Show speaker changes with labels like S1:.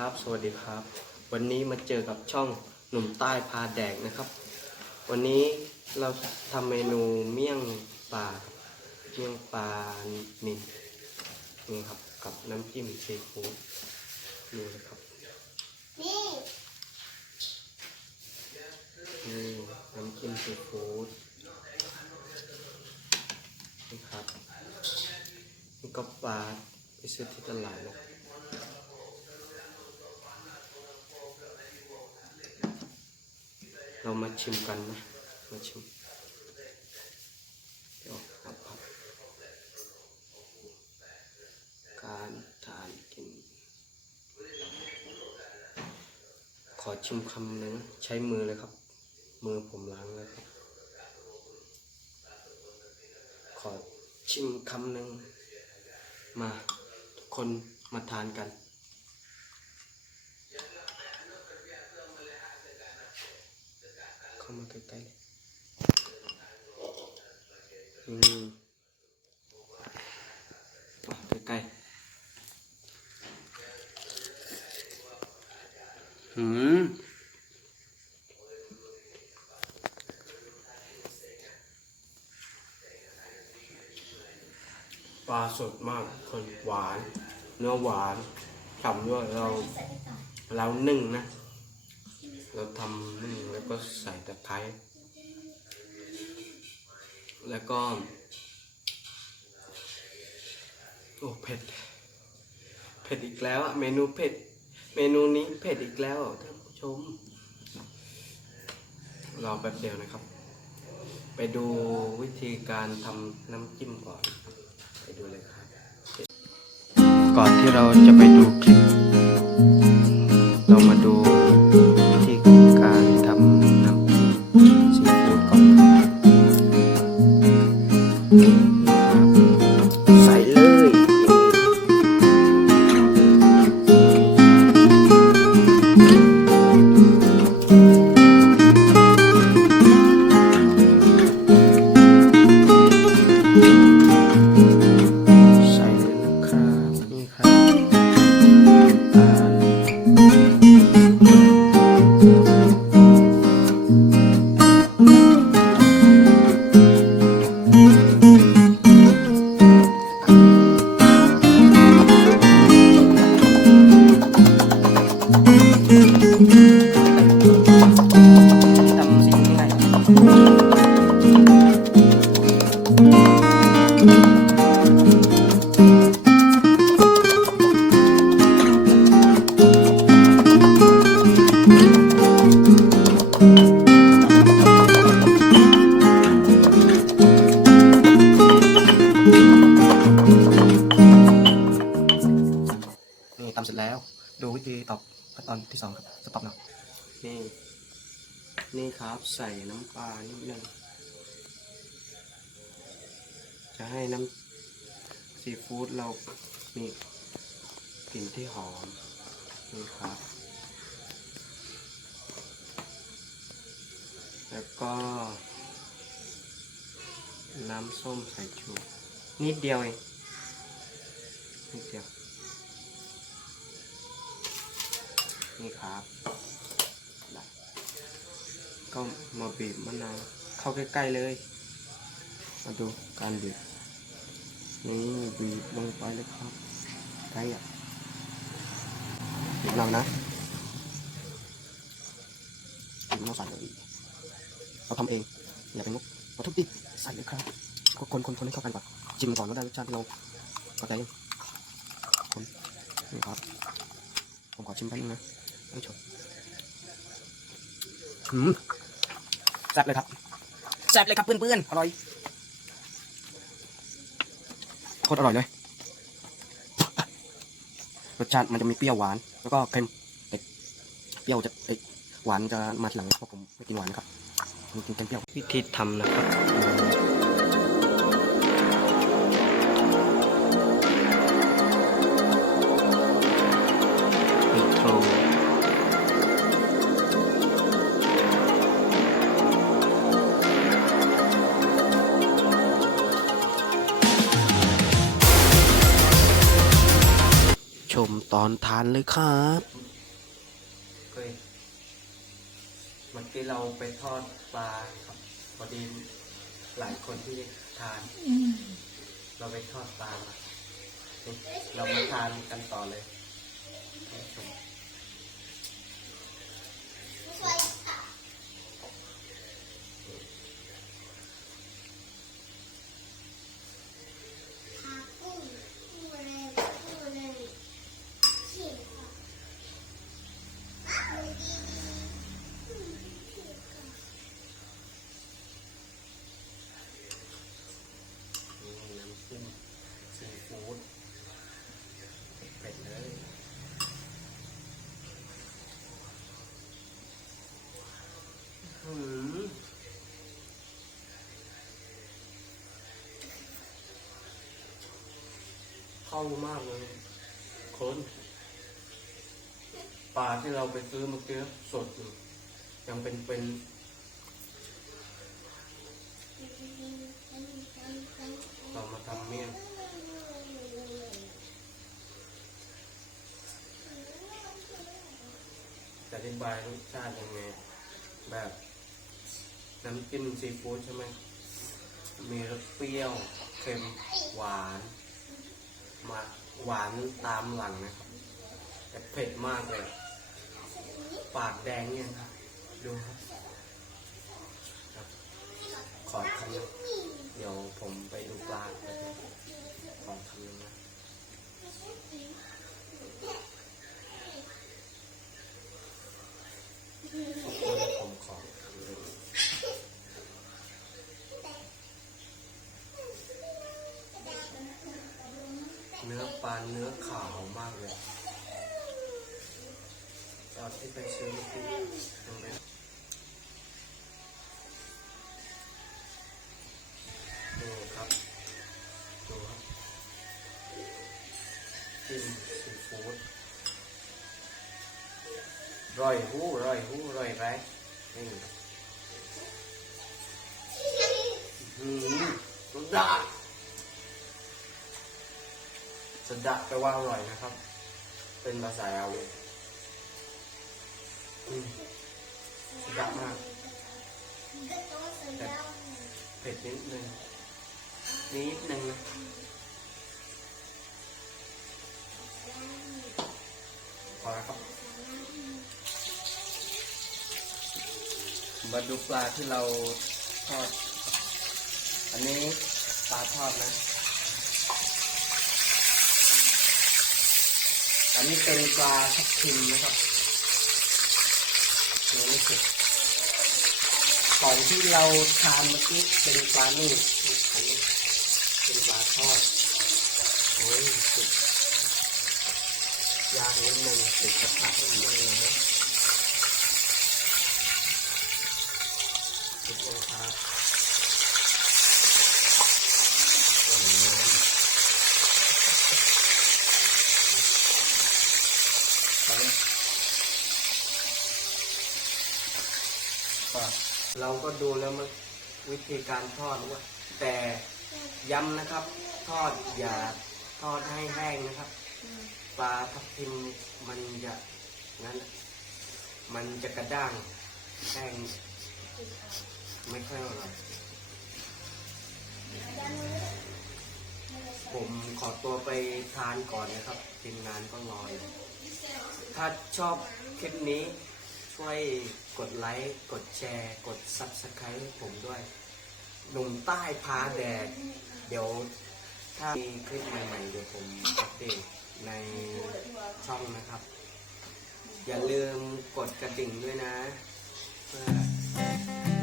S1: ครับ สวัสดีครับ วันนี้มาเจอกับช่องหนุ่มใต้พาแดกนะครับ วันนี้เราทำเมนูเมี่ยงปลาเมี่ยงปลานิลนี่ครับกับน้ำจิ้มซีฟู้ดนี่นะครับ
S2: นี่
S1: นี่น้ำจิ้มซีฟู้ดนี่ครับนี่ก็ปลาไปซื้อที่ตลาดนะครับ เรามาชิมกันนะ มาชิมเดี๋ยวครับการทานกิน ขอชิมคำหนึ่งใช้มือเลยครับ มือผมล้างแล้วครับ ขอชิมคำหนึ่งมาทุกคนมาทานกัน เข้ามาใกล้ๆเลยอืมอะใกล้ๆอืมปลาสดมากคนหวาน เนื้อหวานฉ่ำด้วยเรา
S2: ใส่ไปก่อน
S1: เรานึ่งนะ เราทำนึ่แล้วก็ใส่ตะไคร้แล้วก็ โอ้เผ็ด เผ็ดอีกแล้วอะเมนูเผ็ด เมนูนี้เผ็ดอีกแล้วท่านผู้ชม รอแป๊บเดียวนะครับ ไปดูวิธีการทำน้ำจิ้มก่อน ไปดูเลยครับ ก่อนที่เราจะไปดูคลิป เรามาดูา วิธีตอบขั้นตอนที่สองครับสต็อปหน่อยนี่ นี่ครับใส่น้ำปลานิดนึงจะให้น้ำซีฟู้ดเรามีกลิ่นที่หอมนี่ครับ แล้วก็น้ำส้มสายชูนิดเดียวเองนิดเดียว นี่ครับได้ก็มาบีบมะนาวเข้าใกล้ๆเลย มาดูการบีบนี่บีบลงไปเลยครับใกล้อะบีบเรานะบีบเราใส่เลยเราทำเอง อย่าไปงกเราทุบดิใส่เลยครับก็คนคนคนให้เข้ากันก่อนจิ้มก่อนว่าได้รสชาติที่เราเข้าใจยังคนนี่ครับผมขอชิมแป๊บนึงนะ ผู้ชมหืมแซ่บเลยครับแซ่บเลยครับเพื่อนๆอร่อยโคตรอร่อยเลยรสชาติมันจะมีเปรี้ยวหวาน แล้วก็เค็มเผ็ดเปรี้ยวจะเอ้ยหวานจะมาทีหลังเพราะผมไม่กินหวานนะครับผมกินเค็มเปรี้ยววิธีทำนะครับ มตอนทานเลยครับเคยเมื่อกี้เราไปทอดปลาครับพอดีหลายคนที่ทาน เราไปทอดปลาเรามาทานกันต่อเลย เข้ามากเลยคนปลาที่เราไปซื้อเมื่อกี้สดอยู่ยังเป็นเป็นเรามาทำเมี่ยงจะอธิบายรสชาติยังไง แบบน้ำจิ้มซีฟู้ดใช่ไหมมีรสเปรี้ยว เค็ม หวาน มาหวานตามหลังนะครับแต่เผ็ดมากเลย ปากแดงเนี่ยครับดูครับครับ ขอคำหนึงเดี๋ยวผมไปดูปลาของขอคำหนึงนะ ผมขอคำหนึงเนื้อปลา เนื้อขาวมากเลยตอนที่ไปซื้อเมื่อกี้ยังไม่ดูครับ ดูครับจิ้มซีฟู้ดร่อยหู้ร่อยหู้ร่อยไรนี่อืมสุดาสุดาแปลว่าอร่อยนะครับ เป็นภาษาอาเวอืมสุดามากเผ็ดนิดนึงนิดนึงนะพอแล้วครับ มาดูปลาที่เราทอด อันนี้ปลาทอดนะ อันนี้เป็นปลาทับทิมนะครับยังไม่สุกของที่เราทานเมื่อกี้เป็นปลานึ่อันนี้เป็นปลาทอดโอ้ยสุดยางนิดนึงติดกระทะนิดนึงนะติดเลยครับส่วนน้ำไปป่ะ เราก็ดูแล้วมันวิธีการทอดว่าแต่ย้ำนะครับ ทอดอย่าทอดให้แห้งนะครับ ปลาทับทิมมันจะนั้นมันจะกระด้างแห้งไม่ค่อยอร่อย ผมขอตัวไปทานก่อนนะครับทีมงานก็รออยู่ถ้าชอบคลิปนี้ช่วยกดไลค์ กดแชร์ กด Subscribe ให้ผมด้วยหนุ่มใต้พาแดด เดี๋ยวถ้ามีคลิปใหม่ๆ เดี๋ยวผมอัปเดตในช่องนะครับ อย่าลืมกดกระดิ่งด้วยนะ เพื่อ